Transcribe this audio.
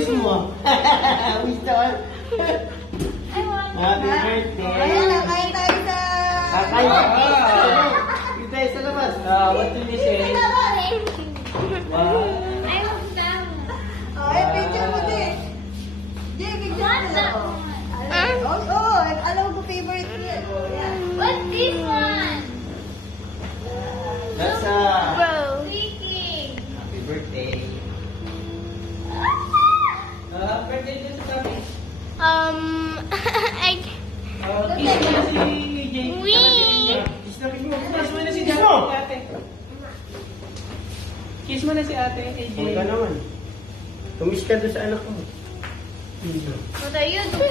wish mo. Wish naman. Happy birthday. Kaya na, kain tayo sa... Kakain. Kita tayo sa labas. What do you say? Wow. Oh, picture mo din. Jay, picture mo. Oh, alam ko favorite mo yan. What's this one? That's Bro. Speaking. happy birthday. Birthday din sa sabi. Kiss mo na si Jay. Kiss na kiss mo. Kiss mo na si ate. Kiss mo na si ate. Huwag ka naman. Tumiss ka doon sa anak mo. What are you doing?